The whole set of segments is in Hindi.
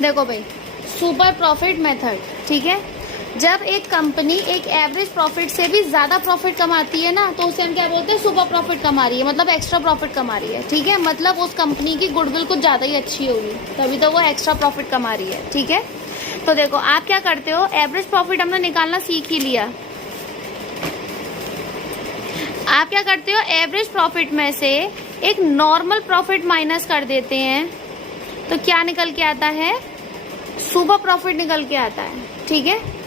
देखो भाई, सुपर प्रॉफिट मेथड, ठीक है। जब एक कंपनी एक एवरेज प्रॉफिट से भी ज्यादा प्रॉफिट कमाती है ना, तो उसे हम क्या बोलते हैं, सुपर प्रॉफिट कमा रही है, मतलब एक्स्ट्रा प्रॉफिट कमा रही है, ठीक है। मतलब उस कंपनी की गुडविल कुछ ज्यादा ही अच्छी होगी, तभी तो वो एक्स्ट्रा प्रॉफिट कमा रही है, ठीक है। तो देखो आप क्या करते हो, एवरेज प्रॉफिट हमने निकालना सीख ही लिया। आप क्या करते हो, एवरेज प्रॉफिट में से एक नॉर्मल प्रॉफिट माइनस कर देते हैं, तो क्या निकल के आता है, सुपर प्रॉफिट निकल के आता है, ठीक है।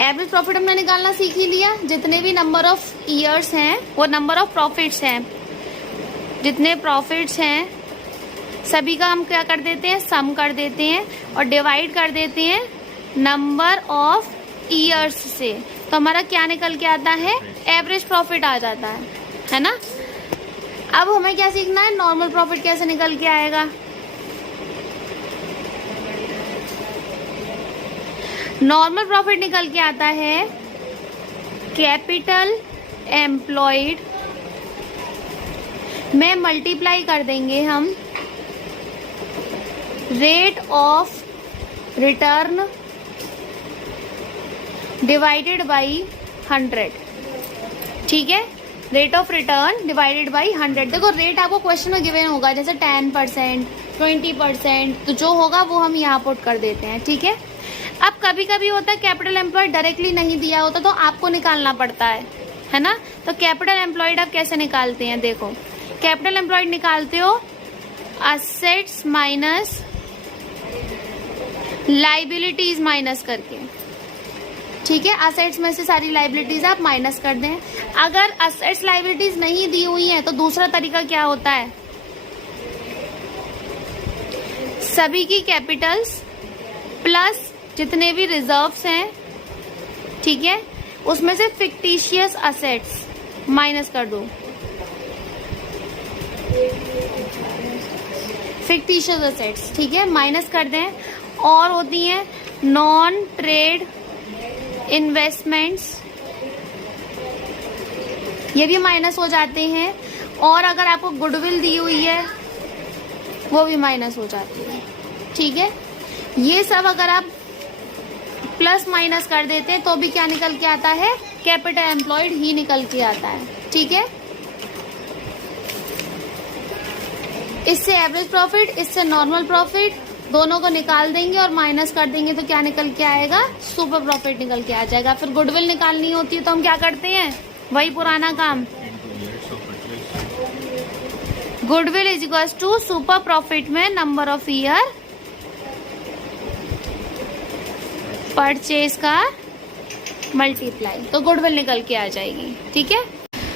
एवरेज प्रॉफिट हमने निकालना सीख ही लिया। जितने भी नंबर ऑफ ईयर्स हैं वो नंबर ऑफ प्रॉफिट्स हैं, जितने प्रॉफिट्स हैं सभी का हम क्या कर देते हैं, सम कर देते हैं और डिवाइड कर देते हैं नंबर ऑफ ईयर्स से, तो हमारा क्या निकल के आता है, एवरेज प्रॉफिट आ जाता है ना। अब हमें क्या सीखना है, नॉर्मल प्रॉफिट कैसे निकल के आएगा। नॉर्मल प्रॉफिट निकल के आता है कैपिटल एम्प्लॉयड में मल्टीप्लाई कर देंगे हम rate of return divided by 100, ठीक है। Rate of return divided by 100। देखो रेट आपको क्वेश्चन में गिवन होगा, जैसे 10%, 20%, तो जो होगा वो हम यहाँ पुट कर देते हैं, ठीक है। अब कभी कभी होता है कैपिटल एम्प्लॉयड डायरेक्टली नहीं दिया होता, तो आपको निकालना पड़ता है ना। तो कैपिटल एम्प्लॉयड आप कैसे निकालते हैं, देखो कैपिटल एम्प्लॉयड निकालते हो असेट्स माइनस लाइबिलिटीज माइनस करके, ठीक है। असेट्स में से सारी लाइबिलिटीज आप माइनस कर दें। अगर असेट्स लाइबिलिटीज नहीं दी हुई है तो दूसरा तरीका क्या होता है, सभी की कैपिटल्स प्लस जितने भी रिजर्व्स हैं, ठीक है, उसमें से फिक्टिशियस असेट्स माइनस कर दो, फिक्टिशियस असेट्स, ठीक है, माइनस कर दें। और होती हैं नॉन ट्रेड इन्वेस्टमेंट्स, ये भी माइनस हो जाते हैं। और अगर आपको गुडविल दी हुई है वो भी माइनस हो जाती है, ठीक है। ये सब अगर आप प्लस माइनस कर देते हैं तो भी क्या निकल के आता है, कैपिटल एम्प्लॉयड ही निकल के आता है, ठीक है। इससे एवरेज प्रॉफिट, इससे नॉर्मल प्रॉफिट, दोनों को निकाल देंगे और माइनस कर देंगे तो क्या निकल के आएगा, सुपर प्रॉफिट निकल के आ जाएगा। फिर गुडविल निकालनी होती है तो हम क्या करते हैं, वही पुराना काम, goodwill is equal to super profit में नंबर ऑफ ईयर परचेज का मल्टीप्लाई, तो गुडविल निकल के आ जाएगी, ठीक है।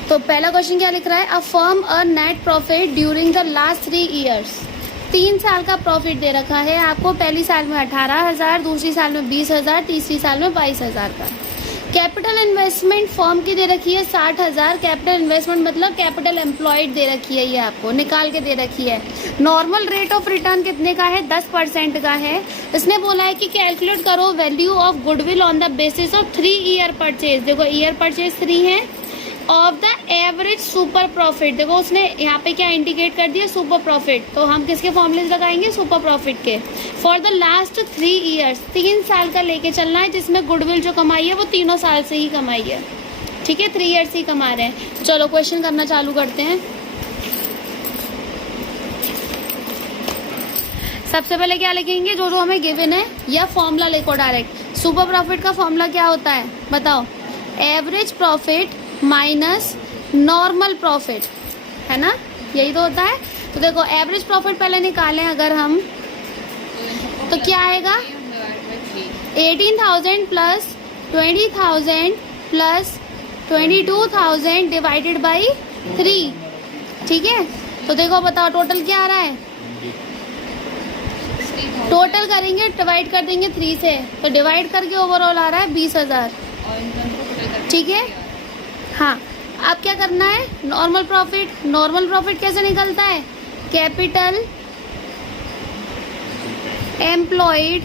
तो पहला क्वेश्चन क्या लिख रहा है, a firm earn net profit during the last 3 years. 3 साल का प्रॉफिट दे रखा है आपको, पहली साल में 18,000, दूसरी साल में 20,000, तीसरी साल में 22,000 का। कैपिटल इन्वेस्टमेंट फर्म की दे रखी है 60,000, कैपिटल इन्वेस्टमेंट मतलब कैपिटल एम्प्लॉयड दे रखी है, ये आपको निकाल के दे रखी है। नॉर्मल रेट ऑफ रिटर्न कितने का है, 10% का है। इसने बोला है कि कैलकुलेट करो value of goodwill on the basis of 3 year purchase. देखो ईयर परचेज 3 है, of the average super profit. देखो उसने यहाँ पे क्या इंडिकेट कर दिया, सुपर प्रॉफिट, तो हम किसके फॉर्मूले लगाएंगे, सुपर प्रॉफिट के। फॉर द लास्ट 3 ईयर्स, 3 साल का लेके चलना है, जिसमें गुडविल जो कमाई है वो 3 साल से ही कमाई है, ठीक है, 3 ईयर्स ही कमा रहे हैं। चलो क्वेश्चन करना चालू करते हैं। सबसे पहले क्या लिखेंगे, जो जो हमें गिवन है, या फॉर्मूला लिखो डायरेक्ट। सुपर प्रॉफिट का फॉर्मूला क्या होता है बताओ, average profit minus normal profit, है ना, यही तो होता है। तो देखो एवरेज प्रॉफिट पहले निकालें अगर हम, तो क्या आएगा, 18,000 प्लस 20,000 प्लस 22,000 डिवाइडेड बाई 3, ठीक है। तो देखो बताओ टोटल क्या आ रहा है, टोटल करेंगे डिवाइड कर देंगे 3 से, तो डिवाइड करके ओवरऑल आ रहा है 20,000, ठीक है। हाँ, अब क्या करना है, नॉर्मल प्रॉफिट। नॉर्मल प्रॉफिट कैसे निकलता है, capital employed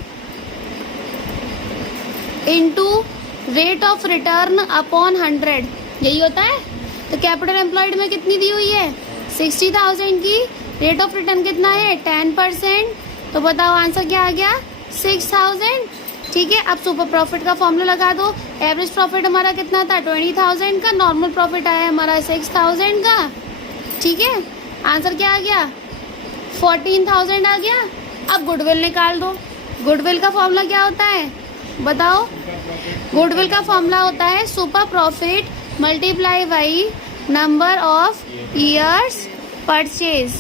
into rate of return upon 100, यही होता है। तो कैपिटल एम्प्लॉयड में कितनी दी हुई है, 60,000 की, रेट ऑफ रिटर्न कितना है 10%, तो बताओ आंसर क्या आ गया, 6000। ठीक है, अब सुपर प्रॉफिट का फॉर्मूला लगा दो। एवरेज प्रॉफिट हमारा कितना था, 20,000 का। नॉर्मल प्रॉफिट आया हमारा 6,000 का। ठीक है, आंसर क्या आ गया, 14,000 आ गया। अब गुडविल निकाल दो। गुडविल का फॉर्मूला क्या होता है बताओ। गुडविल का फॉर्मूला होता है super profit multiply by number of years purchase.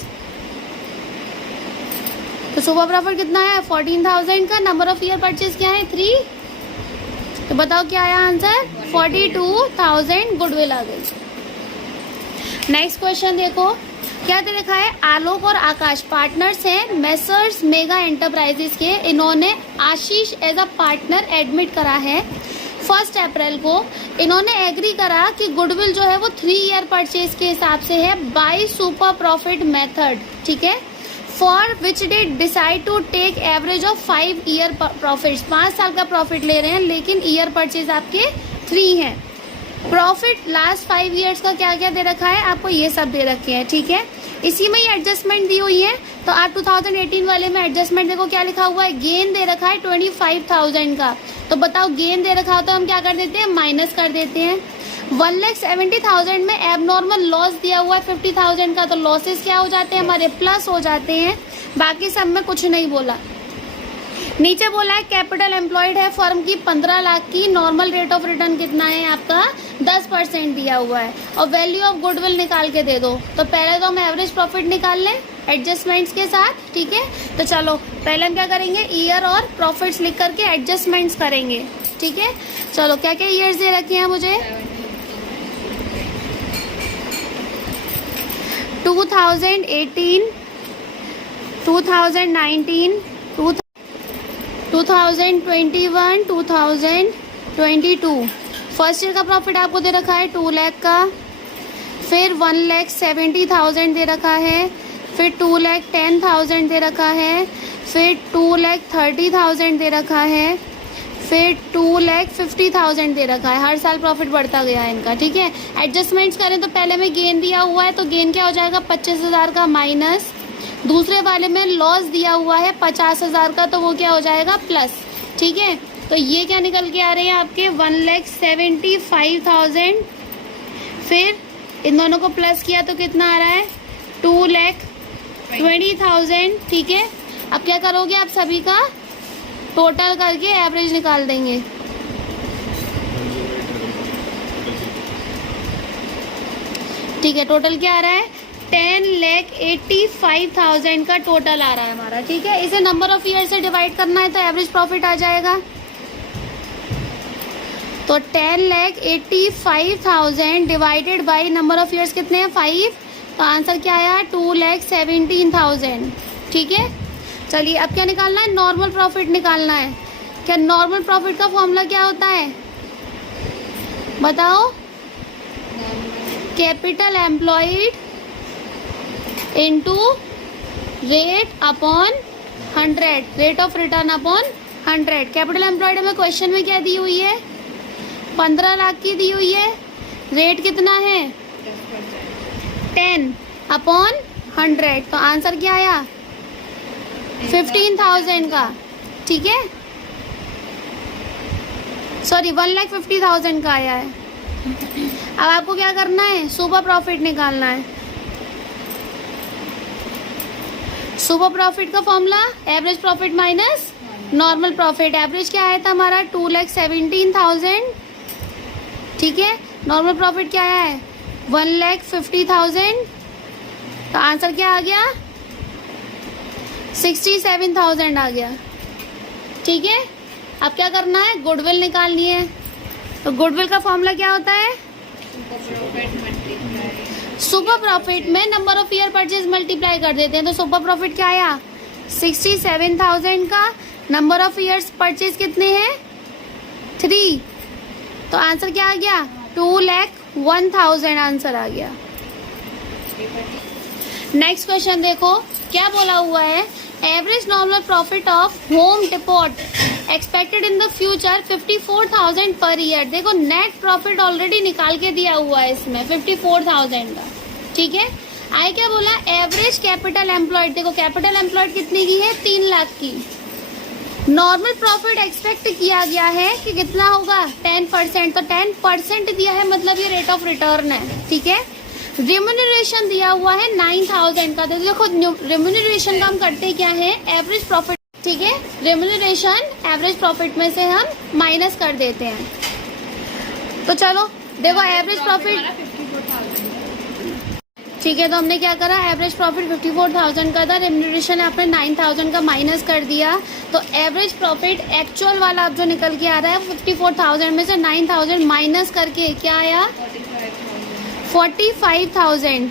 तो सुपर प्रॉफिट कितना है, 14,000 का। नंबर ऑफ ईयर परचेज क्या है, 3। तो बताओ क्या आया आंसर, 42,000 गुडविल आ गई। नेक्स्ट क्वेश्चन देखो, क्या दे रखा है, आलोक और आकाश पार्टनर्स हैं मेसर्स मेगा एंटरप्राइजेस के। इन्होंने आशीष एज अ पार्टनर एडमिट करा है 1 अप्रैल को। इन्होंने एग्री करा कि गुडविल जो है वो 3 ईयर परचेज के हिसाब से है बाय सुपर प्रॉफिट मेथड। ठीक है, for which they decide to take average of 5 year profit. 5 साल का प्रॉफिट ले रहे हैं, लेकिन ईयर परचेज आपके 3 हैं। प्रॉफिट लास्ट 5 ईयर्स का क्या क्या दे रखा है आपको, ये सब दे रखे हैं। ठीक है, इसी में ही एडजस्टमेंट दी हुई है। तो आप 2018 वाले में एडजस्टमेंट देखो क्या लिखा हुआ है, गेन दे रखा है 25,000 का। तो बताओ गेन दे रखा हो तो हम क्या कर देते हैं, माइनस कर देते हैं। 1,70,000 में एबनॉर्मल लॉस दिया हुआ है 50,000 का। तो लॉसेस क्या हो जाते हैं हमारे, प्लस हो जाते हैं। बाकी सब में कुछ नहीं बोला। नीचे बोला है कैपिटल एम्प्लॉयड है फर्म की 15 लाख की। नॉर्मल रेट ऑफ रिटर्न कितना है आपका, 10% दिया हुआ है। और वैल्यू ऑफ गुडविल निकाल के दे दो। तो पहले तो हम एवरेज प्रॉफिट निकाल लें एडजस्टमेंट्स के साथ। ठीक है, तो चलो पहले हम क्या करेंगे, ईयर और प्रॉफिट्स लिख करके एडजस्टमेंट्स करेंगे। ठीक है, चलो क्या क्या ईयर्स दे रखे हैं मुझे, 2018, 2019, 2021, 2022। फर्स्ट ईयर का प्रॉफिट आपको दे रखा है 2 लाख का। फिर 1,70,000 दे रखा है। फिर 2,10,000 दे रखा है। फिर 2,30,000 दे रखा है। फिर 2,50,000 दे रखा है। हर साल प्रॉफिट बढ़ता गया है इनका। ठीक है, एडजस्टमेंट्स करें तो पहले में गेन दिया हुआ है, तो गेन क्या हो जाएगा 25,000 का माइनस। दूसरे वाले में लॉस दिया हुआ है 50,000 का, तो वो क्या हो जाएगा प्लस। ठीक है, तो ये क्या निकल के आ रहे हैं आपके 1,75,000। फिर इन दोनों को प्लस किया तो कितना आ रहा है 2,20,000। ठीक है, अब क्या करोगे आप सभी का टोटल करके एवरेज निकाल देंगे। ठीक है, टोटल क्या आ रहा है 10,85,000 का टोटल आ रहा है हमारा। ठीक है, इसे नंबर ऑफ ईयर से डिवाइड करना है तो एवरेज प्रॉफिट आ जाएगा। तो 10,85,000 divided by number of years कितने हैं 5। तो आंसर क्या आया 2,17,000। ठीक है, चलिए अब क्या निकालना है, नॉर्मल प्रॉफिट निकालना है। क्या नॉर्मल प्रॉफिट का फॉर्मूला क्या होता है बताओ, capital employed into rate upon 100, rate of return upon 100। Capital employed में क्वेश्चन में क्या दी हुई है, 15 लाख की दी हुई है। रेट कितना है 10 अपॉन 100। तो आंसर क्या आया 15,000 का। ठीक है, सॉरी 1,50,000 का आया है। अब आपको क्या करना है, सुपर प्रॉफिट निकालना है। सुपर प्रॉफिट का formula average profit minus normal profit. Average क्या आया था हमारा 2,17,000। ठीक है, नॉर्मल प्रॉफिट क्या आया है 1,50,000। तो आंसर क्या आ गया 67,000 आ गया। ठीक है, अब क्या करना है, गुडविल निकालनी है। तो गुडविल का फॉर्मूला क्या होता है, सुपर प्रॉफिट में number of year purchase multiply कर देते हैं। तो सुपर प्रॉफिट क्या आया 67,000 का। नंबर ऑफ ईयर्स परचेज कितने हैं 3। तो आंसर क्या आ गया 2,01,000 आंसर आ गया। नेक्स्ट क्वेश्चन देखो क्या बोला हुआ है, average normal profit of home depot expected in the future 54,000 per year. देखो नेट प्रॉफिट ऑलरेडी निकाल के दिया हुआ है इसमें 54,000 का। ठीक है, आई क्या बोला, एवरेज कैपिटल एम्प्लॉयड। देखो कैपिटल एम्प्लॉयड कितने की है, 3 लाख की। नॉर्मल प्रॉफिट एक्सपेक्ट किया गया है कि कितना होगा, 10%। तो 10% दिया है, मतलब ये रेट ऑफ रिटर्न है, ठीक है। रेम्यूनरेशन दिया हुआ है 9000 का। तो देखो रेम्यूनरेशन का हम करते क्या है, एवरेज प्रॉफिट, ठीक है। रेम्यूनरेशन एवरेज प्रॉफिट में से हम माइनस कर देते हैं। तो चलो देखो एवरेज प्रॉफिट, ठीक है। तो हमने क्या करा, एवरेज प्रॉफिट 54,000 का था, रेम्यूनरेशन आपने 9000 का माइनस कर दिया। तो एवरेज प्रॉफिट एक्चुअल वाला अब जो निकल के आ रहा है 54,000 में से 9000 माइनस करके क्या आया, 45,000।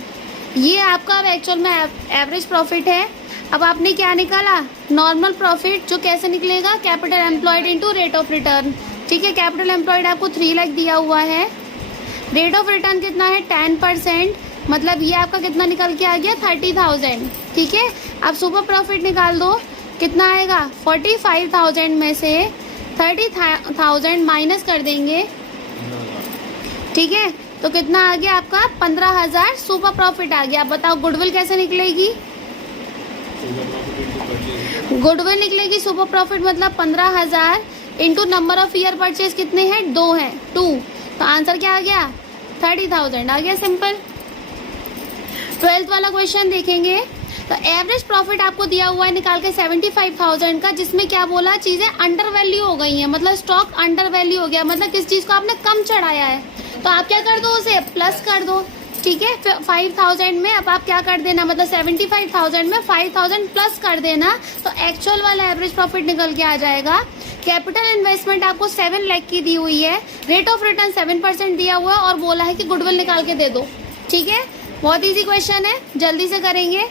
ये आपका अब एक्चुअल में एवरेज प्रॉफिट है। अब आपने क्या निकाला, नॉर्मल प्रॉफिट, जो कैसे निकलेगा, capital employed into rate of return, ठीक है। कैपिटल एम्प्लॉयड आपको 3 लाख दिया हुआ है, रेट ऑफ रिटर्न कितना है 10%, मतलब ये आपका कितना निकल के आ गया 30,000, ठीक है। अब सुपर प्रॉफिट निकाल दो, कितना आएगा, 45,000 में से 30,000 माइनस कर देंगे, ठीक है। तो कितना आ गया आपका 15,000 सुपर प्रॉफिट आ गया। अब बताओ गुडविल कैसे निकलेगी, गुडविल निकलेगी सुपर प्रॉफिट मतलब 15,000 into number of year purchase कितने हैं, 2 हैं, 2। तो आंसर क्या आ गया, 30,000 आ गया, सिंपल। 12th वाला क्वेश्चन देखेंगे। तो एवरेज प्रॉफिट आपको दिया हुआ है निकाल के 75,000 का, जिसमें क्या बोला, चीजें अंडर वैल्यू हो गई हैं, मतलब स्टॉक अंडर वैल्यू हो गया, मतलब किस चीज को आपने कम चढ़ाया है। तो आप क्या कर दो, उसे प्लस कर दो, ठीक है। 5,000 में अब आप क्या कर देना, मतलब 75,000 में 5,000 प्लस कर देना, तो एक्चुअल वाला एवरेज प्रॉफिट निकल के आ जाएगा। कैपिटल इन्वेस्टमेंट आपको 7 लाख की दी हुई है, रेट ऑफ रिटर्न 7% दिया हुआ है, और बोला है कि गुडविल निकाल के दे दो, ठीक है। बहुत इजी क्वेश्चन है, जल्दी से करेंगे।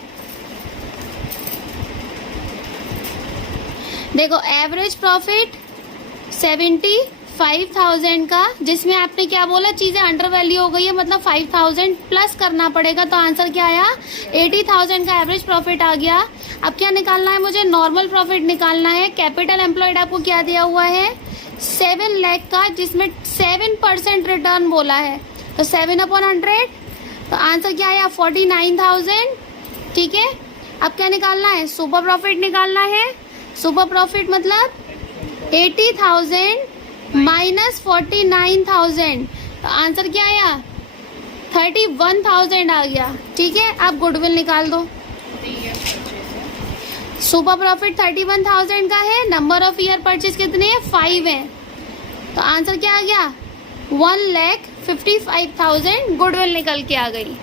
देखो एवरेज प्रॉफिट 75,000 का, जिसमें आपने क्या बोला, चीजें अंडर वैल्यू हो गई है, मतलब 5,000 प्लस करना पड़ेगा। तो आंसर क्या आया, 80,000 का एवरेज प्रॉफिट आ गया। अब क्या निकालना है मुझे, नॉर्मल प्रॉफिट निकालना है। कैपिटल एम्प्लॉयड आपको क्या दिया हुआ है, 7 लाख का, जिसमें 7% रिटर्न बोला है, तो 7/100। तो आंसर क्या आया, 49,000, ठीक है। अब क्या निकालना है, सुपर प्रॉफिट निकालना है। सुपर प्रॉफिट मतलब 80,000 माइनस 49,000, तो आंसर क्या आया, 31,000 आ गया, ठीक है। अब गुडविल निकाल दो। सुपर प्रॉफिट 31,000 का है, नंबर ऑफ ईयर परचेज कितने हैं, 5 है। तो आंसर क्या आ गया, 1,55,000 गुडविल निकल के आ गई।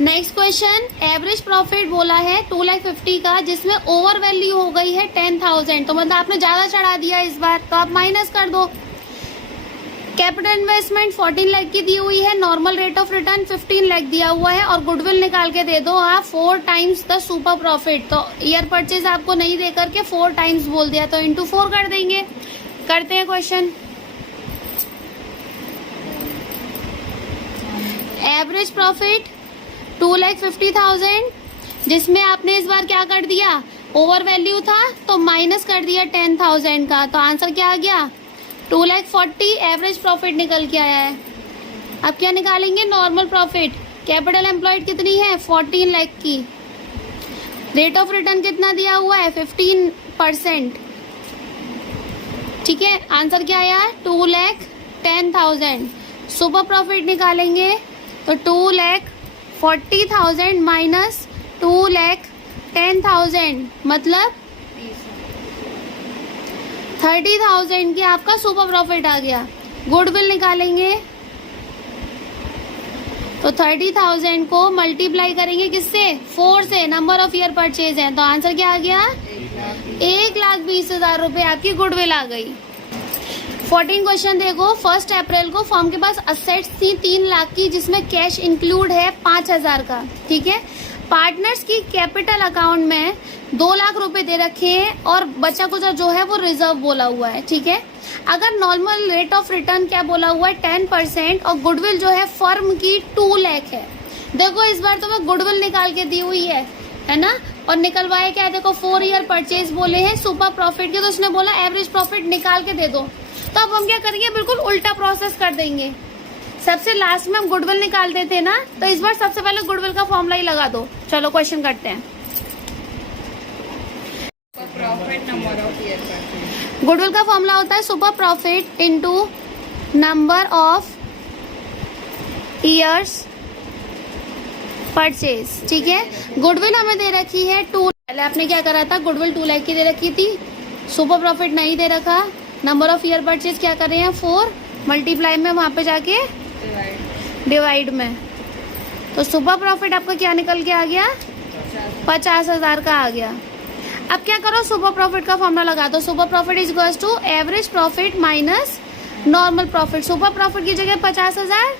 नेक्स्ट क्वेश्चन, एवरेज प्रॉफिट बोला है 2,50,000 का, जिसमें ओवर वैल्यू हो गई है 10,000, तो मतलब आपने ज्यादा चढ़ा दिया इस बार, तो आप माइनस कर दो। कैपिटल इन्वेस्टमेंट 14 लाख की दी हुई है, normal rate of return 15 lakh दिया हुआ है, और गुडविल निकाल के दे दो आप 4 टाइम्स द सुपर प्रॉफिट। तो ईयर परचेज आपको नहीं दे करके 4 टाइम्स बोल दिया, तो इंटू 4 कर देंगे। करते हैं क्वेश्चन। एवरेज प्रॉफिट 2,50,000, जिसमें आपने इस बार क्या कर दिया, ओवर वैल्यू था तो माइनस कर दिया 10,000 का, तो आंसर क्या आ गया, 2,40,000 एवरेज प्रॉफिट निकल के आया है। अब क्या निकालेंगे, नॉर्मल प्रॉफिट। कैपिटल एम्प्लॉयड कितनी है, 14 लाख की, रेट ऑफ रिटर्न कितना दिया हुआ है, 15%, ठीक है। आंसर क्या आया, 2,10,000। सुपर प्रॉफिट निकालेंगे तो 2,40,000 माइनस 2,10,000, मतलब 30,000 की आपका सुपर प्रॉफिट आ गया। गुडविल निकालेंगे तो 30,000 को मल्टीप्लाई करेंगे किससे, 4 से, नंबर ऑफ ईयर परचेज है, तो आंसर क्या आ गया, 1,20,000 रुपए आपकी गुडविल आ गई। 14 क्वेश्चन देखो। 1 अप्रैल को फर्म के पास असेट्स थी 3 लाख की, जिसमें कैश इंक्लूड है 5,000 का, ठीक है। पार्टनर्स की कैपिटल अकाउंट में 2 लाख रुपए दे रखे हैं, और बचा कुछ जो है वो रिजर्व बोला हुआ है, ठीक है। अगर नॉर्मल रेट ऑफ रिटर्न क्या बोला हुआ है 10%, और गुडविल जो है फर्म की 2 लाख है। देखो इस बार तो मैं गुडविल निकाल के दी हुई है ना, और निकलवाए क्या, देखो 4 ईयर परचेज बोले हैं सुपर प्रॉफिट के, तो उसने बोला एवरेज प्रॉफिट निकाल के दे दो। तो अब हम क्या करेंगे, बिल्कुल उल्टा प्रोसेस कर देंगे। सबसे लास्ट में हम गुडविल निकालते थे ना, तो इस बार सबसे पहले गुडविल का फॉर्मूला ही लगा दो। चलो क्वेश्चन करते हैं। Profit number of year purchase. Goodwill का फॉर्मूला होता है super profit into number of years purchase. ठीक है, गुडविल हमें दे रखी है 2। पहले आपने क्या करा था, गुडविल 2 लाख की दे रखी थी, सुपर प्रॉफिट नहीं दे रखा, नंबर ऑफ ईयर परचेज क्या कर रहे हैं 4, मल्टीप्लाई में वहां पे जाके डिवाइड में, तो सुपर प्रॉफिट आपका क्या निकल के आ गया 50,000 का आ गया। अब क्या करो, सुपर प्रॉफिट का फॉर्मूला लगा दो। Super profit is equals to average profit minus normal profit. Super profit की जगह 50,000,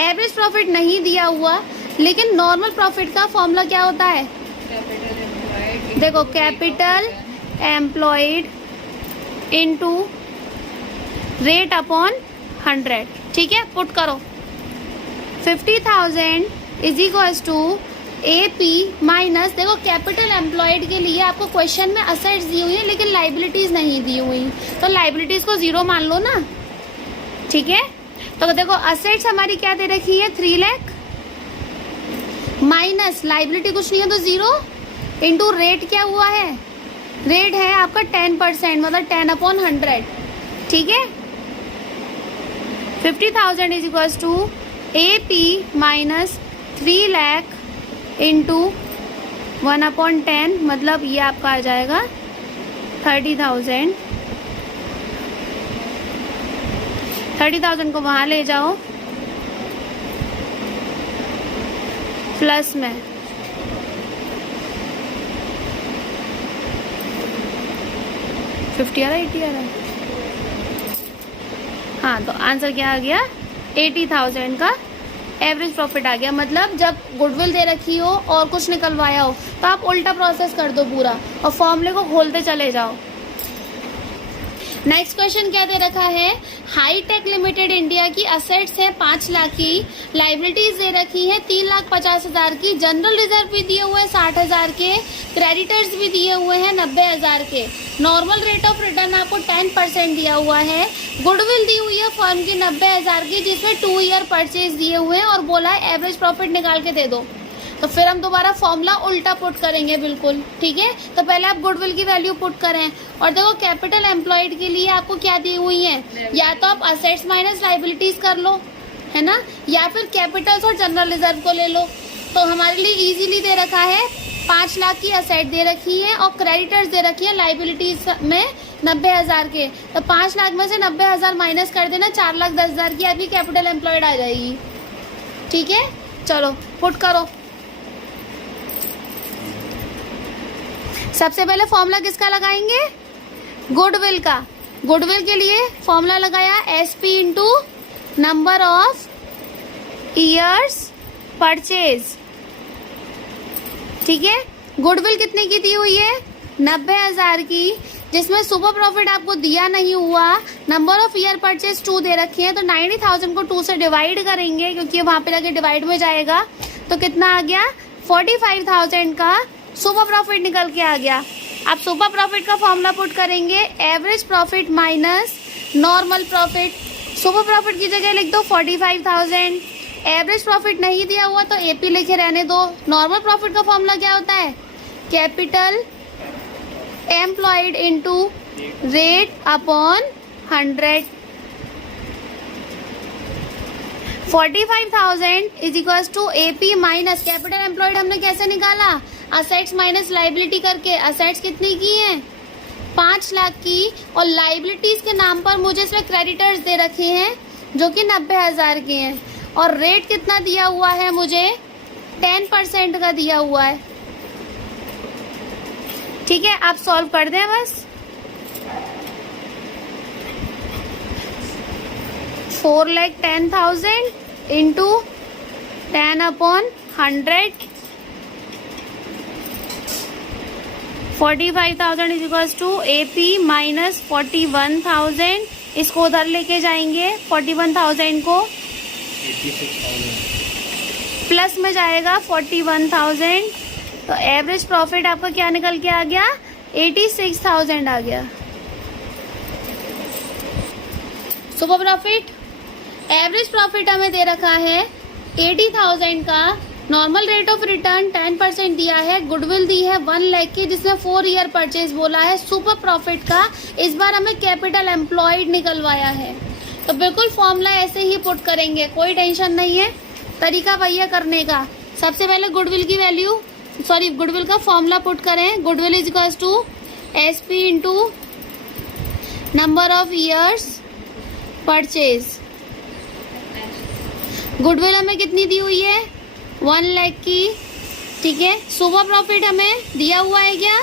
एवरेज प्रॉफिट नहीं दिया हुआ, लेकिन नॉर्मल प्रॉफिट का फॉर्मूला क्या होता है, देखो capital employed into rate upon 100। ठीक है, पुट करो 50,000 is equals to AP minus, देखो कैपिटल एम्प्लॉयड के लिए आपको क्वेश्चन में असेट्स दी हुई है लेकिन लाइबिलिटीज नहीं दी हुई, तो लाइबिलिटीज को 0 मान लो ना। ठीक है, तो देखो असेट्स हमारी क्या दे रखी है 3 लाख, माइनस लाइबिलिटी कुछ नहीं है तो 0, इंटू रेट क्या हुआ है, रेट है आपका 10%, मतलब 10/100। ठीक है, 50,000 is equal to AP minus 3 lakh into 1/10, मतलब ये आपका आ जाएगा 30,000। 30,000 को वहां ले जाओ प्लस में, $50 आ रहा है, $80 आ रहा है, हाँ, तो आंसर क्या आ गया 80,000 का एवरेज प्रॉफिट आ गया। मतलब जब गुडविल दे रखी हो और कुछ निकलवाया हो तो आप उल्टा प्रोसेस कर दो पूरा और फॉर्मूले को खोलते चले जाओ। नेक्स्ट क्वेश्चन क्या दे रखा है, हाईटेक लिमिटेड इंडिया की असेट्स है 5 लाख की, लाइबिलिटीज दे रखी है 3,50,000 की, जनरल रिजर्व भी दिए हुए हैं 60,000 के, क्रेडिटर्स भी दिए हुए हैं 90,000 के, नॉर्मल रेट ऑफ रिटर्न आपको 10% दिया हुआ है, गुडविल दी हुई है फर्म की 90,000 की जिसमें 2 ईयर परचेज दिए हुए हैं और बोला है एवरेज प्रॉफिट निकाल के दे दो। तो फिर हम दोबारा फॉर्मूला उल्टा पुट करेंगे बिल्कुल। ठीक है, तो पहले आप गुडविल की वैल्यू पुट करें और देखो कैपिटल एम्प्लॉयड के लिए आपको क्या दी हुई है, या तो आप असेट्स माइनस लाइबिलिटीज कर लो, है ना, या फिर कैपिटल्स और जनरल रिजर्व को ले लो। तो हमारे लिए इजीली दे रखा है 5 लाख की असेट दे रखी है और क्रेडिटर्स दे रखी है लाइबिलिटीज में 90,000 के, तो 5 लाख में से 90,000 माइनस कर देना, 4,10,000 की आपकी कैपिटल एम्प्लॉयड आ जाएगी। ठीक है, चलो पुट करो। सबसे पहले फॉर्मूला किसका लगाएंगे, गुडविल का। गुडविल के लिए फॉर्मूला लगाया SP into number of years purchase. ठीक है, गुडविल कितने की दी हुई है 90,000 की, जिसमें सुपर प्रॉफिट आपको दिया नहीं हुआ, नंबर ऑफ ईयर परचेज 2 दे रखे हैं, तो 90,000 को 2 से डिवाइड करेंगे क्योंकि वहां पे जाके डिवाइड में जाएगा, तो कितना आ गया 45,000 का सुपर प्रॉफिट निकल के आ गया। आप सुपर प्रॉफिट का फॉर्मूला पुट करेंगे average profit minus normal profit. Super profit की जगह लिख दो 45,000, एवरेज प्रॉफिट नहीं दिया हुआ तो AP लिखे रहने दो। नॉर्मल प्रॉफिट का फॉर्मूला क्या होता है, capital employed into rate upon 100। 45,000 is equal to AP minus capital employed हमने कैसे निकाला, असेट्स माइनस लाइबिलिटी करके। असेट्स कितनी की हैं 5 लाख की, और लाइबिलिटीज के नाम पर मुझे इसमें क्रेडिटर्स दे रखे हैं जो कि 90,000 के हैं, और रेट कितना दिया हुआ है मुझे 10% का दिया हुआ है। ठीक है, आप सॉल्व कर दें बस। 4,10,000 into 10/100, 45,000 is equal to AP minus 41,000। इसको उधर लेके जाएंगे, 41,000 को 86,000 प्लस में जाएगा 41,000, तो एवरेज प्रॉफिट आपका क्या निकल के आ गया 86,000 आ गया। सुपर प्रॉफिट एवरेज प्रॉफिट हमें दे रखा है 80,000 का, नॉर्मल रेट ऑफ रिटर्न 10% दिया है, गुडविल दी है 1 लाख की जिसमें 4 ईयर परचेज बोला है, सुपर प्रॉफिट का इस बार हमें कैपिटल एम्प्लॉयड निकलवाया है। तो बिल्कुल फॉर्मूला ऐसे ही पुट करेंगे, कोई टेंशन नहीं है, तरीका वही है करने का। सबसे पहले गुडविल की वैल्यू गुडविल का फॉर्मूला पुट करें। Goodwill is equal to SP into number of years purchase. Goodwill हमें कितनी दी हुई है 1 लाख की, ठीक है। सुपर प्रॉफिट हमें दिया हुआ है क्या,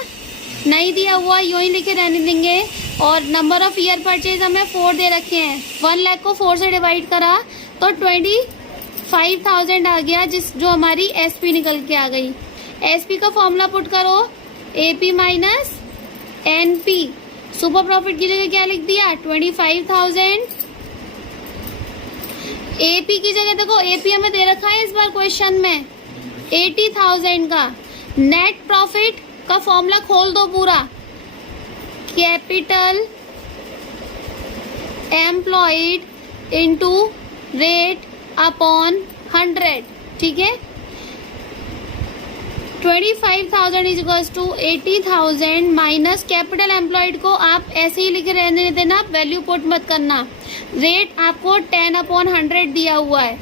नहीं दिया हुआ, यूं ही लिखे रहने देंगे। और नंबर ऑफ ईयर परचेज हमें 4 दे रखे हैं, 1 लाख को 4 से डिवाइड करा तो 25,000 आ गया, जो हमारी SP निकल के आ गई। SP का फॉर्मूला पुट करो AP minus NP। Super profit की जगह क्या लिख दिया 25,000, AP की जगह देखो AP हमें दे रखा है इस बार क्वेश्चन में 80,000 का। नेट प्रॉफिट का फॉर्मूला खोल दो पूरा, capital employed into rate upon 100, ठीक है। 25,000 is equals to 80,000 minus capital employed को आप ऐसे ही लिखे रहने देना, वैल्यू पुट मत करना। रेट आपको 10/100 दिया हुआ है,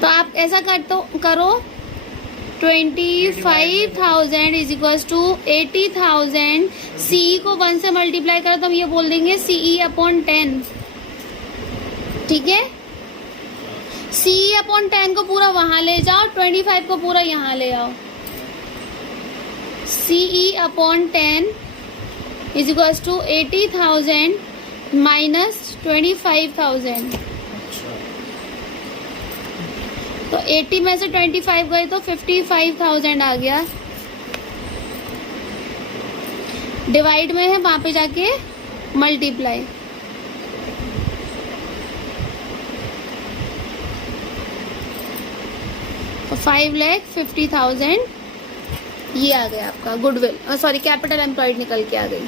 तो आप ऐसा करो 25,000 इज इक्वल्स टू 80,000, CE को 1 से मल्टीप्लाई करो तो हम ये बोल देंगे CE/10, ठीक है। CE/10 को पूरा वहां ले जाओ, 25 को पूरा यहाँ ले आओ। CE/10 is equals to 80,000 minus 25,000, तो 80 में से 25 गए तो 55,000 आ गया। डिवाइड में है, वहां पे जाके मल्टीप्लाई, तो 5,50,000 ये आ गया आपका गुडविल, कैपिटल एम्प्लॉयड निकल के आ गई।